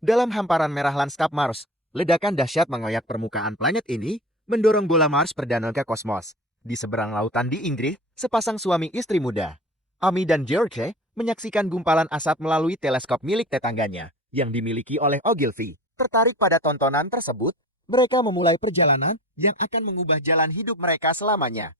Dalam hamparan merah lanskap Mars, ledakan dahsyat mengoyak permukaan planet ini, mendorong bola Mars perdana ke kosmos. Di seberang lautan di Inggris, sepasang suami istri muda, Amy dan George, menyaksikan gumpalan asap melalui teleskop milik tetangganya yang dimiliki oleh Ogilvy. Tertarik pada tontonan tersebut, mereka memulai perjalanan yang akan mengubah jalan hidup mereka selamanya.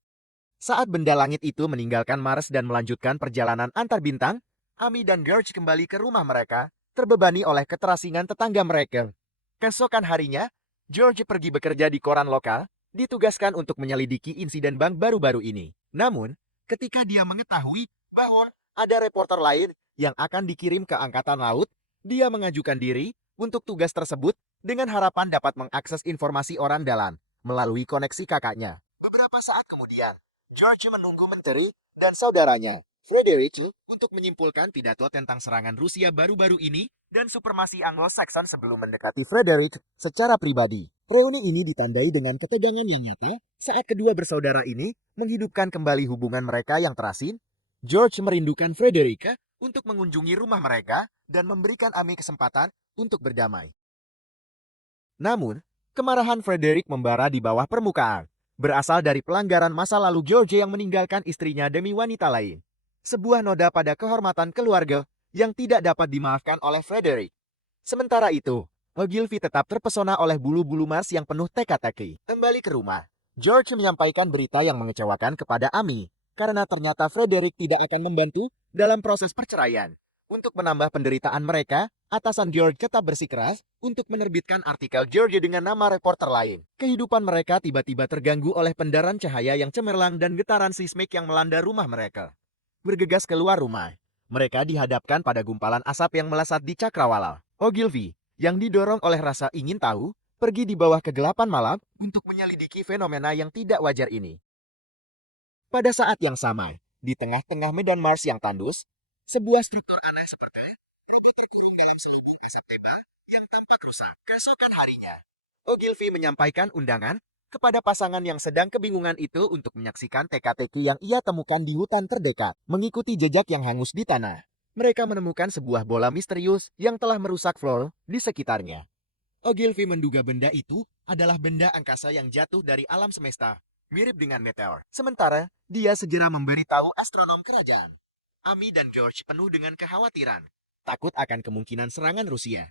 Saat benda langit itu meninggalkan Mars dan melanjutkan perjalanan antar bintang, Amy dan George kembali ke rumah mereka, terbebani oleh keterasingan tetangga mereka. Keesokan harinya, George pergi bekerja di koran lokal, ditugaskan untuk menyelidiki insiden bank baru-baru ini. Namun, ketika dia mengetahui bahwa ada reporter lain yang akan dikirim ke Angkatan Laut, dia mengajukan diri untuk tugas tersebut dengan harapan dapat mengakses informasi orang dalam melalui koneksi kakaknya. Beberapa saat kemudian, George menunggu menteri dan saudaranya, Frederick, untuk menyimpulkan pidato tentang serangan Rusia baru-baru ini dan supremasi Anglo-Saxon sebelum mendekati Frederick secara pribadi. Reuni ini ditandai dengan ketegangan yang nyata saat kedua bersaudara ini menghidupkan kembali hubungan mereka yang terasin. George merindukan Frederick untuk mengunjungi rumah mereka dan memberikan Amy kesempatan untuk berdamai. Namun, kemarahan Frederick membara di bawah permukaan, berasal dari pelanggaran masa lalu George yang meninggalkan istrinya demi wanita lain. Sebuah noda pada kehormatan keluarga yang tidak dapat dimaafkan oleh Frederick. Sementara itu, Ogilvy tetap terpesona oleh bulu-bulu Mars yang penuh teka-teki. Kembali ke rumah, George menyampaikan berita yang mengecewakan kepada Amy, karena ternyata Frederick tidak akan membantu dalam proses perceraian. Untuk menambah penderitaan mereka, atasan George tetap bersikeras untuk menerbitkan artikel George dengan nama reporter lain. Kehidupan mereka tiba-tiba terganggu oleh pendaran cahaya yang cemerlang dan getaran seismik yang melanda rumah mereka. Bergegas keluar rumah, mereka dihadapkan pada gumpalan asap yang melesat di cakrawala. Ogilvy, yang didorong oleh rasa ingin tahu, pergi di bawah kegelapan malam untuk menyelidiki fenomena yang tidak wajar ini. Pada saat yang sama, di tengah-tengah medan Mars yang tandus, sebuah struktur aneh seperti robot terkurung dalam selubung asap tebal yang tampak rusak. Keesokan harinya, Ogilvy menyampaikan undangan kepada pasangan yang sedang kebingungan itu untuk menyaksikan teka-teki yang ia temukan di hutan terdekat, mengikuti jejak yang hangus di tanah. Mereka menemukan sebuah bola misterius yang telah merusak floor di sekitarnya. Ogilvy menduga benda itu adalah benda angkasa yang jatuh dari alam semesta, mirip dengan meteor. Sementara, dia segera memberitahu astronom kerajaan. Amy dan George penuh dengan kekhawatiran, takut akan kemungkinan serangan Rusia.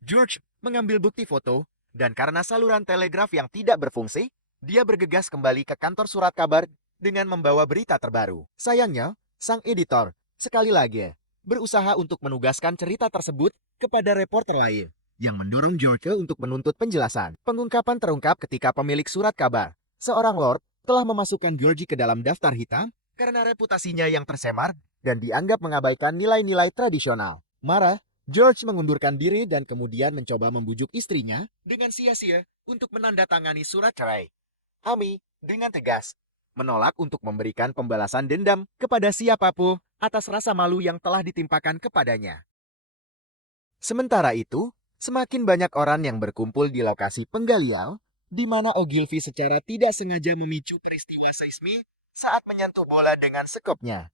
George mengambil bukti foto, dan karena saluran telegraf yang tidak berfungsi, dia bergegas kembali ke kantor surat kabar dengan membawa berita terbaru. Sayangnya, sang editor, sekali lagi, berusaha untuk menugaskan cerita tersebut kepada reporter lain, yang mendorong George untuk menuntut penjelasan. Pengungkapan terungkap ketika pemilik surat kabar, seorang lord, telah memasukkan George ke dalam daftar hitam karena reputasinya yang tercemar dan dianggap mengabaikan nilai-nilai tradisional. Marah, George mengundurkan diri dan kemudian mencoba membujuk istrinya dengan sia-sia untuk menandatangani surat cerai. Amy, dengan tegas, menolak untuk memberikan pembalasan dendam kepada siapapun atas rasa malu yang telah ditimpakan kepadanya. Sementara itu, semakin banyak orang yang berkumpul di lokasi penggalian, di mana Ogilvy secara tidak sengaja memicu peristiwa seismik saat menyentuh bola dengan sekopnya.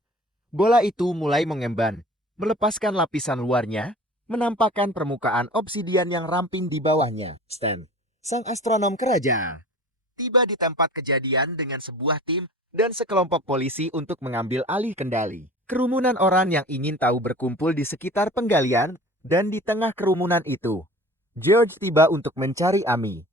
Bola itu mulai mengemban, melepaskan lapisan luarnya, menampakkan permukaan obsidian yang ramping di bawahnya. Stan, sang astronom kerajaan, tiba di tempat kejadian dengan sebuah tim dan sekelompok polisi untuk mengambil alih kendali. Kerumunan orang yang ingin tahu berkumpul di sekitar penggalian, dan di tengah kerumunan itu, George tiba untuk mencari Amy.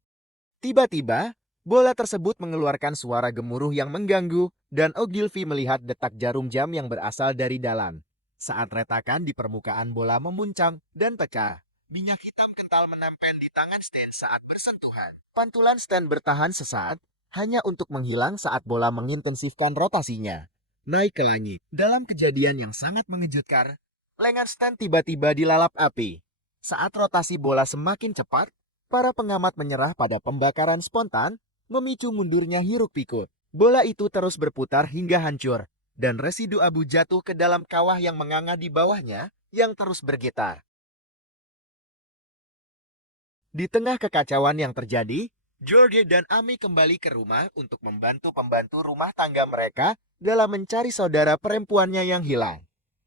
Tiba-tiba, bola tersebut mengeluarkan suara gemuruh yang mengganggu, dan Ogilvy melihat detak jarum jam yang berasal dari dalam. Saat retakan di permukaan bola memuncang dan pecah, minyak hitam kental menempel di tangan Stan saat bersentuhan. Pantulan Stan bertahan sesaat, hanya untuk menghilang saat bola mengintensifkan rotasinya naik ke langit. Dalam kejadian yang sangat mengejutkan, lengan Stan tiba-tiba dilalap api. Saat rotasi bola semakin cepat, para pengamat menyerah pada pembakaran spontan, memicu mundurnya hiruk-pikuk. Bola itu terus berputar hingga hancur, dan residu abu jatuh ke dalam kawah yang menganga di bawahnya, yang terus bergetar. Di tengah kekacauan yang terjadi, George dan Amy kembali ke rumah untuk membantu pembantu rumah tangga mereka dalam mencari saudara perempuannya yang hilang.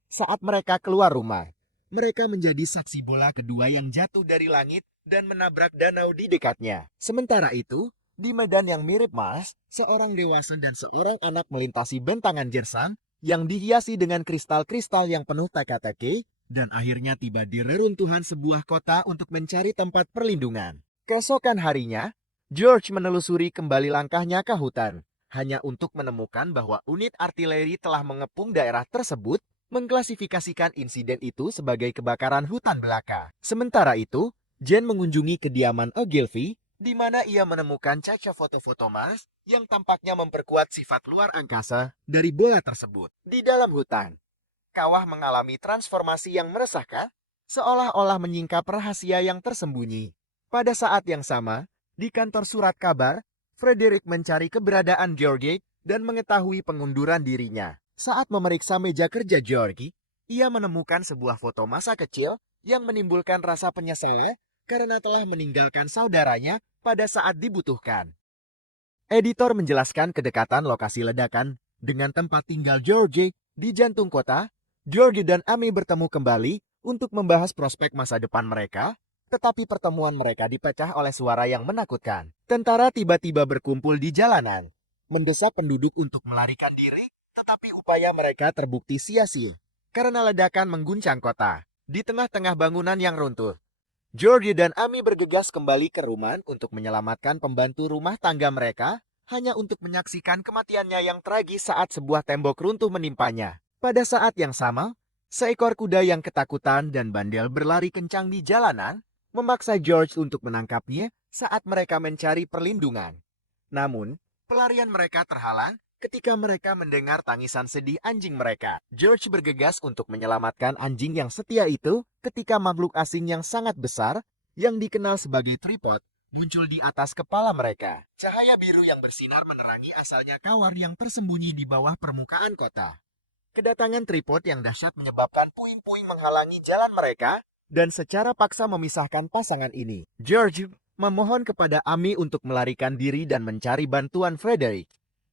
Saat mereka keluar rumah, Mereka menjadi saksi bola kedua yang jatuh dari langit dan menabrak danau di dekatnya. Sementara itu, di medan yang mirip Mars, seorang dewasa dan seorang anak melintasi bentangan Jersan yang dihiasi dengan kristal-kristal yang penuh teka-teki dan akhirnya tiba di reruntuhan sebuah kota untuk mencari tempat perlindungan. Keesokan harinya, George menelusuri kembali langkahnya ke hutan, hanya untuk menemukan bahwa unit artileri telah mengepung daerah tersebut, mengklasifikasikan insiden itu sebagai kebakaran hutan belaka. Sementara itu, Jen mengunjungi kediaman Ogilvy, di mana ia menemukan caca foto-foto Mars yang tampaknya memperkuat sifat luar angkasa dari bola tersebut. Di dalam hutan, kawah mengalami transformasi yang meresahkan, seolah-olah menyingkap rahasia yang tersembunyi. Pada saat yang sama, di kantor surat kabar, Frederick mencari keberadaan Georgie dan mengetahui pengunduran dirinya. Saat memeriksa meja kerja Georgie, ia menemukan sebuah foto masa kecil yang menimbulkan rasa penyesalan karena telah meninggalkan saudaranya pada saat dibutuhkan. Editor menjelaskan kedekatan lokasi ledakan dengan tempat tinggal Georgie di jantung kota. Georgie dan Amy bertemu kembali untuk membahas prospek masa depan mereka, tetapi pertemuan mereka dipecah oleh suara yang menakutkan. Tentara tiba-tiba berkumpul di jalanan, mendesak penduduk untuk melarikan diri, tetapi upaya mereka terbukti sia-sia karena ledakan mengguncang kota. Di tengah-tengah bangunan yang runtuh, Georgie dan Amy bergegas kembali ke rumah untuk menyelamatkan pembantu rumah tangga mereka, hanya untuk menyaksikan kematiannya yang tragis saat sebuah tembok runtuh menimpanya. Pada saat yang sama, seekor kuda yang ketakutan dan bandel berlari kencang di jalanan, memaksa George untuk menangkapnya saat mereka mencari perlindungan. Namun, pelarian mereka terhalang ketika mereka mendengar tangisan sedih anjing mereka. George bergegas untuk menyelamatkan anjing yang setia itu ketika makhluk asing yang sangat besar, yang dikenal sebagai tripod, muncul di atas kepala mereka. Cahaya biru yang bersinar menerangi asalnya kawar yang tersembunyi di bawah permukaan kota. Kedatangan tripod yang dahsyat menyebabkan puing-puing menghalangi jalan mereka dan secara paksa memisahkan pasangan ini. George memohon kepada Amy untuk melarikan diri dan mencari bantuan Frederick.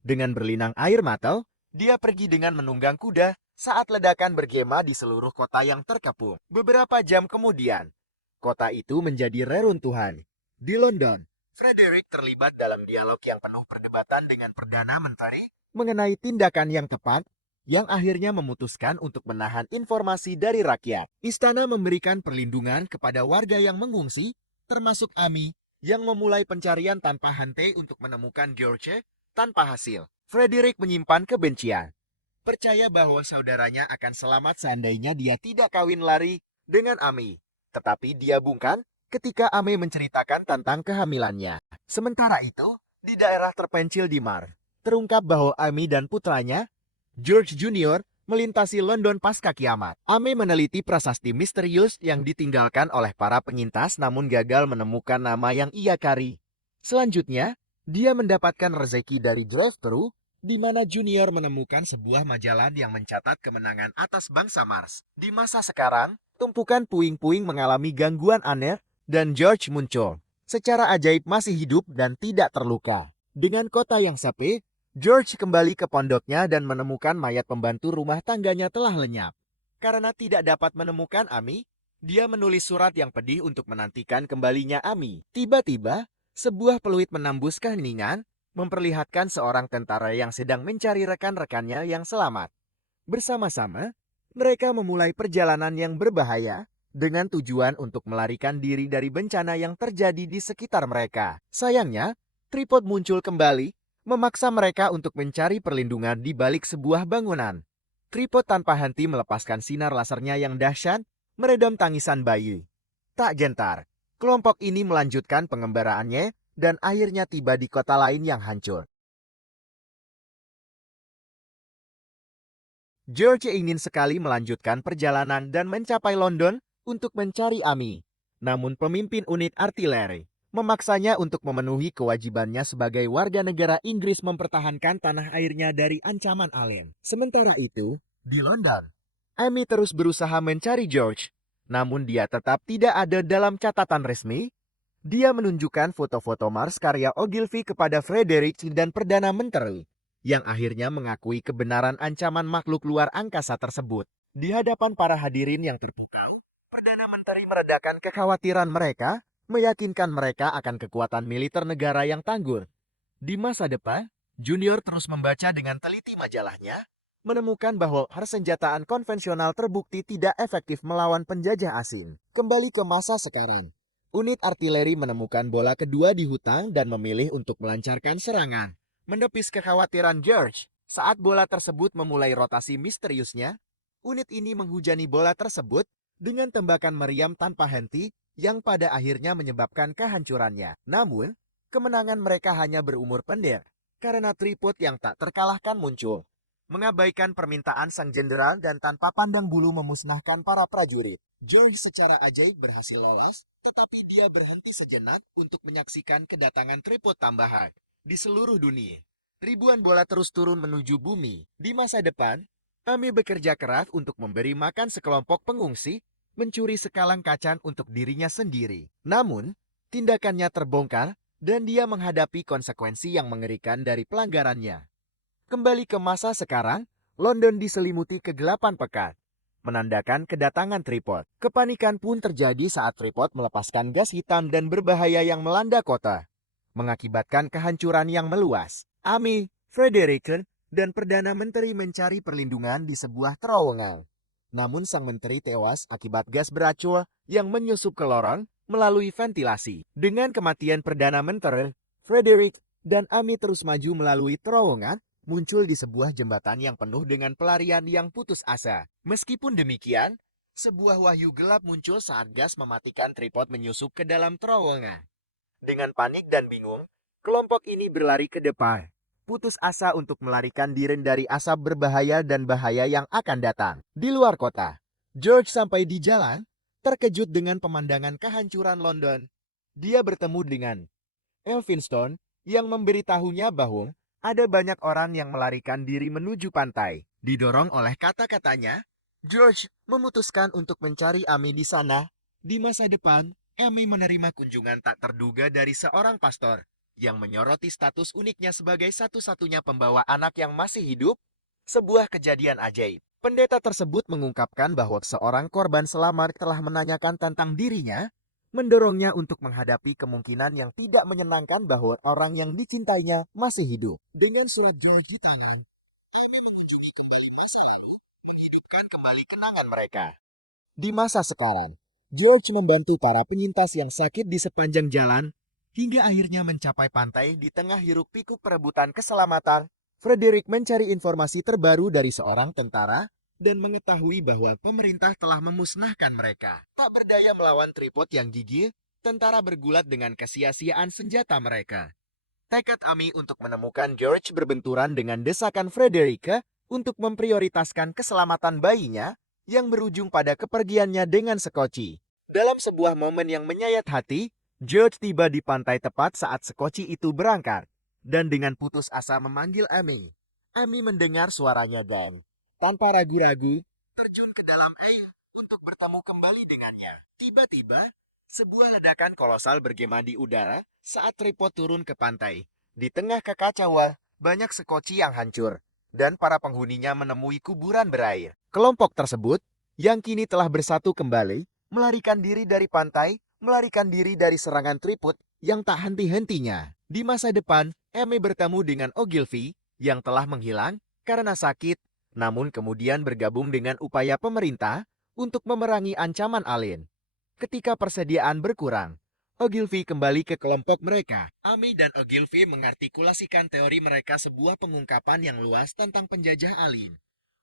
Dengan berlinang air mata, dia pergi dengan menunggang kuda saat ledakan bergema di seluruh kota yang terkepung. Beberapa jam kemudian, kota itu menjadi reruntuhan. Di London, Frederick terlibat dalam dialog yang penuh perdebatan dengan Perdana Menteri mengenai tindakan yang tepat, yang akhirnya memutuskan untuk menahan informasi dari rakyat. Istana memberikan perlindungan kepada warga yang mengungsi, termasuk Amy, yang memulai pencarian tanpa henti untuk menemukan George tanpa hasil. Frederick menyimpan kebencian, percaya bahwa saudaranya akan selamat seandainya dia tidak kawin lari dengan Amy. Tetapi dia bungkam ketika Amy menceritakan tentang kehamilannya. Sementara itu, di daerah terpencil di Mar, terungkap bahwa Amy dan putranya, George Junior, melintasi London pasca kiamat. Amy meneliti prasasti misterius yang ditinggalkan oleh para penyintas namun gagal menemukan nama yang ia cari. Selanjutnya, dia mendapatkan rezeki dari drive-thru, di mana Junior menemukan sebuah majalah yang mencatat kemenangan atas bangsa Mars. Di masa sekarang, tumpukan puing-puing mengalami gangguan aneh, dan George muncul. Secara ajaib masih hidup dan tidak terluka. Dengan kota yang sepi, George kembali ke pondoknya dan menemukan mayat pembantu rumah tangganya telah lenyap. Karena tidak dapat menemukan Amy, dia menulis surat yang pedih untuk menantikan kembalinya Amy. Tiba-tiba, sebuah peluit menembus keheningan, memperlihatkan seorang tentara yang sedang mencari rekan-rekannya yang selamat. Bersama-sama, mereka memulai perjalanan yang berbahaya dengan tujuan untuk melarikan diri dari bencana yang terjadi di sekitar mereka. Sayangnya, tripod muncul kembali, memaksa mereka untuk mencari perlindungan di balik sebuah bangunan. Tripod tanpa henti melepaskan sinar lasernya yang dahsyat, meredam tangisan bayi. Tak gentar, kelompok ini melanjutkan pengembaraannya dan akhirnya tiba di kota lain yang hancur. George ingin sekali melanjutkan perjalanan dan mencapai London untuk mencari Amy. Namun pemimpin unit artileri memaksanya untuk memenuhi kewajibannya sebagai warga negara Inggris mempertahankan tanah airnya dari ancaman alien. Sementara itu, di London, Amy terus berusaha mencari George, namun dia tetap tidak ada dalam catatan resmi. Dia menunjukkan foto-foto Mars karya Ogilvy kepada Frederick dan Perdana Menteri, yang akhirnya mengakui kebenaran ancaman makhluk luar angkasa tersebut. Di hadapan para hadirin yang terpukau, Perdana Menteri meredakan kekhawatiran mereka, meyakinkan mereka akan kekuatan militer negara yang tangguh. Di masa depan, Junior terus membaca dengan teliti majalahnya, menemukan bahwa persenjataan konvensional terbukti tidak efektif melawan penjajah asing. Kembali ke masa sekarang, unit artileri menemukan bola kedua di hutan dan memilih untuk melancarkan serangan. Menepis kekhawatiran George, saat bola tersebut memulai rotasi misteriusnya, unit ini menghujani bola tersebut dengan tembakan meriam tanpa henti yang pada akhirnya menyebabkan kehancurannya. Namun, kemenangan mereka hanya berumur pendek karena tripod yang tak terkalahkan muncul, mengabaikan permintaan sang jenderal dan tanpa pandang bulu memusnahkan para prajurit. George secara ajaib berhasil lolos, tetapi dia berhenti sejenak untuk menyaksikan kedatangan tripod tambahan. Di seluruh dunia, ribuan bola terus turun menuju bumi. Di masa depan, Amy bekerja keras untuk memberi makan sekelompok pengungsi, mencuri sekalang kacang untuk dirinya sendiri. Namun, tindakannya terbongkar dan dia menghadapi konsekuensi yang mengerikan dari pelanggarannya. Kembali ke masa sekarang, London diselimuti kegelapan pekat, menandakan kedatangan tripod. Kepanikan pun terjadi saat tripod melepaskan gas hitam dan berbahaya yang melanda kota, mengakibatkan kehancuran yang meluas. Amy, Fredericton, dan Perdana Menteri mencari perlindungan di sebuah terowongan. Namun sang menteri tewas akibat gas beracun yang menyusup ke lorong melalui ventilasi. Dengan kematian Perdana Menteri, Frederick dan Amy terus maju melalui terowongan, muncul di sebuah jembatan yang penuh dengan pelarian yang putus asa. Meskipun demikian, sebuah wahyu gelap muncul saat gas mematikan tripod menyusup ke dalam terowongan. Dengan panik dan bingung, kelompok ini berlari ke depan, putus asa untuk melarikan diri dari asap berbahaya dan bahaya yang akan datang. Di luar kota, George sampai di jalan, terkejut dengan pemandangan kehancuran London. Dia bertemu dengan Elphinstone yang memberitahunya bahwa ada banyak orang yang melarikan diri menuju pantai. Didorong oleh kata-katanya, George memutuskan untuk mencari Amy di sana. Di masa depan, Amy menerima kunjungan tak terduga dari seorang pastor yang menyoroti status uniknya sebagai satu-satunya pembawa anak yang masih hidup, sebuah kejadian ajaib. Pendeta tersebut mengungkapkan bahwa seorang korban selamat telah menanyakan tentang dirinya, mendorongnya untuk menghadapi kemungkinan yang tidak menyenangkan bahwa orang yang dicintainya masih hidup. Dengan surat George di tangan, Amy mengunjungi kembali masa lalu, menghidupkan kembali kenangan mereka. Di masa sekarang, George membantu para penyintas yang sakit di sepanjang jalan, hingga akhirnya mencapai pantai di tengah hiruk-pikuk perebutan keselamatan. Frederick mencari informasi terbaru dari seorang tentara dan mengetahui bahwa pemerintah telah memusnahkan mereka. Tak berdaya melawan tripod yang gigih, tentara bergulat dengan kesia-siaan senjata mereka. Tekad Amy untuk menemukan George berbenturan dengan desakan Frederica untuk memprioritaskan keselamatan bayinya yang berujung pada kepergiannya dengan sekoci. Dalam sebuah momen yang menyayat hati, George tiba di pantai tepat saat sekoci itu berangkat dan dengan putus asa memanggil Amy. Amy mendengar suaranya dan, tanpa ragu-ragu, terjun ke dalam air untuk bertemu kembali dengannya. Tiba-tiba, sebuah ledakan kolosal bergema di udara saat tripod turun ke pantai. Di tengah kekacauan, banyak sekoci yang hancur, dan para penghuninya menemui kuburan berair. Kelompok tersebut, yang kini telah bersatu kembali, melarikan diri dari pantai, melarikan diri dari serangan tripod yang tak henti-hentinya. Di masa depan, Amy bertemu dengan Ogilvy yang telah menghilang karena sakit, namun kemudian bergabung dengan upaya pemerintah untuk memerangi ancaman alien. Ketika persediaan berkurang, Ogilvy kembali ke kelompok mereka. Amy dan Ogilvy mengartikulasikan teori mereka sebuah pengungkapan yang luas tentang penjajah alien.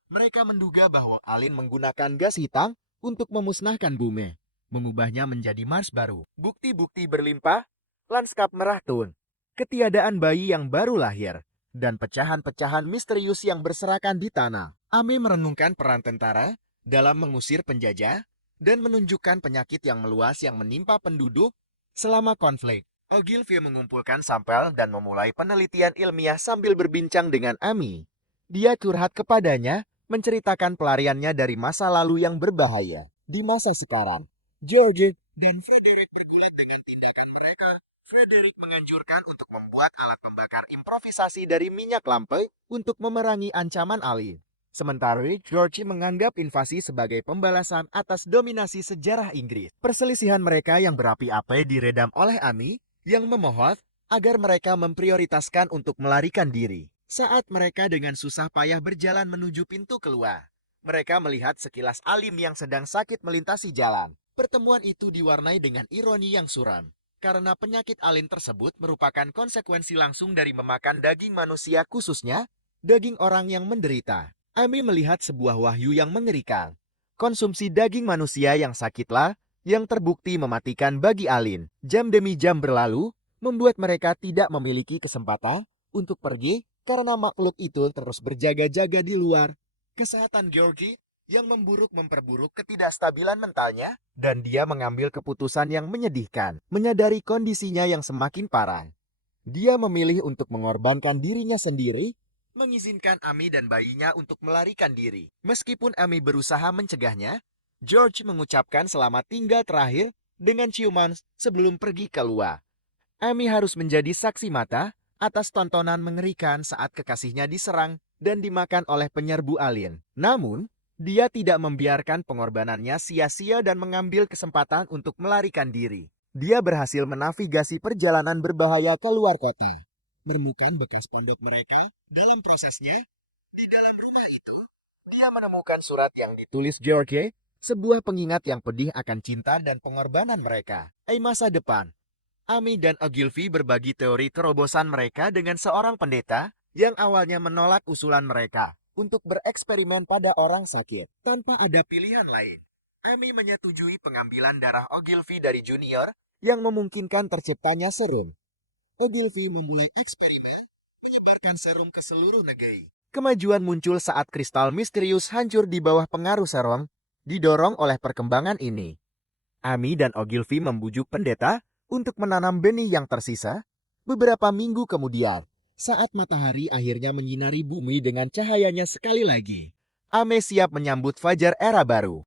Mereka menduga bahwa alien menggunakan gas hitam untuk memusnahkan bumi, mengubahnya menjadi Mars baru. Bukti-bukti berlimpah, lanskap merah tun, ketiadaan bayi yang baru lahir, dan pecahan-pecahan misterius yang berserakan di tanah. Amy merenungkan peran tentara dalam mengusir penjajah dan menunjukkan penyakit yang meluas yang menimpa penduduk selama konflik. Ogilvy mengumpulkan sampel dan memulai penelitian ilmiah sambil berbincang dengan Amy. Dia curhat kepadanya, menceritakan pelariannya dari masa lalu yang berbahaya. Di masa sekarang, George dan Frederick bergulat dengan tindakan mereka. Frederick menganjurkan untuk membuat alat pembakar improvisasi dari minyak lampu untuk memerangi ancaman alien. Sementara George menganggap invasi sebagai pembalasan atas dominasi sejarah Inggris. Perselisihan mereka yang berapi-api diredam oleh Amy yang memohon agar mereka memprioritaskan untuk melarikan diri. Saat mereka dengan susah payah berjalan menuju pintu keluar, mereka melihat sekilas Alim yang sedang sakit melintasi jalan. Pertemuan itu diwarnai dengan ironi yang suram, karena penyakit Alin tersebut merupakan konsekuensi langsung dari memakan daging manusia, khususnya daging orang yang menderita. Amy melihat sebuah wahyu yang mengerikan. Konsumsi daging manusia yang sakitlah yang terbukti mematikan bagi Alin. Jam demi jam berlalu, membuat mereka tidak memiliki kesempatan untuk pergi karena makhluk itu terus berjaga-jaga di luar. Kesehatan Georgie yang memperburuk ketidakstabilan mentalnya, dan dia mengambil keputusan yang menyedihkan. Menyadari kondisinya yang semakin parah, dia memilih untuk mengorbankan dirinya sendiri, mengizinkan Amy dan bayinya untuk melarikan diri. Meskipun Amy berusaha mencegahnya, George mengucapkan selamat tinggal terakhir dengan ciuman sebelum pergi keluar. Amy harus menjadi saksi mata atas tontonan mengerikan saat kekasihnya diserang dan dimakan oleh penyerbu alien. Namun, dia tidak membiarkan pengorbanannya sia-sia dan mengambil kesempatan untuk melarikan diri. Dia berhasil menavigasi perjalanan berbahaya ke luar kota, menemukan bekas pondok mereka. Dalam prosesnya, di dalam rumah itu, dia menemukan surat yang ditulis George, sebuah pengingat yang pedih akan cinta dan pengorbanan mereka. Masa depan, Amy dan Ogilvy berbagi teori terobosan mereka dengan seorang pendeta yang awalnya menolak usulan mereka untuk bereksperimen pada orang sakit tanpa ada pilihan lain. Amy menyetujui pengambilan darah Ogilvy dari Junior yang memungkinkan terciptanya serum. Ogilvy memulai eksperimen menyebarkan serum ke seluruh negeri. Kemajuan muncul saat kristal misterius hancur di bawah pengaruh serum, didorong oleh perkembangan ini. Amy dan Ogilvy membujuk pendeta untuk menanam benih yang tersisa. Beberapa minggu kemudian, saat matahari akhirnya menyinari bumi dengan cahayanya sekali lagi, Amy siap menyambut fajar era baru.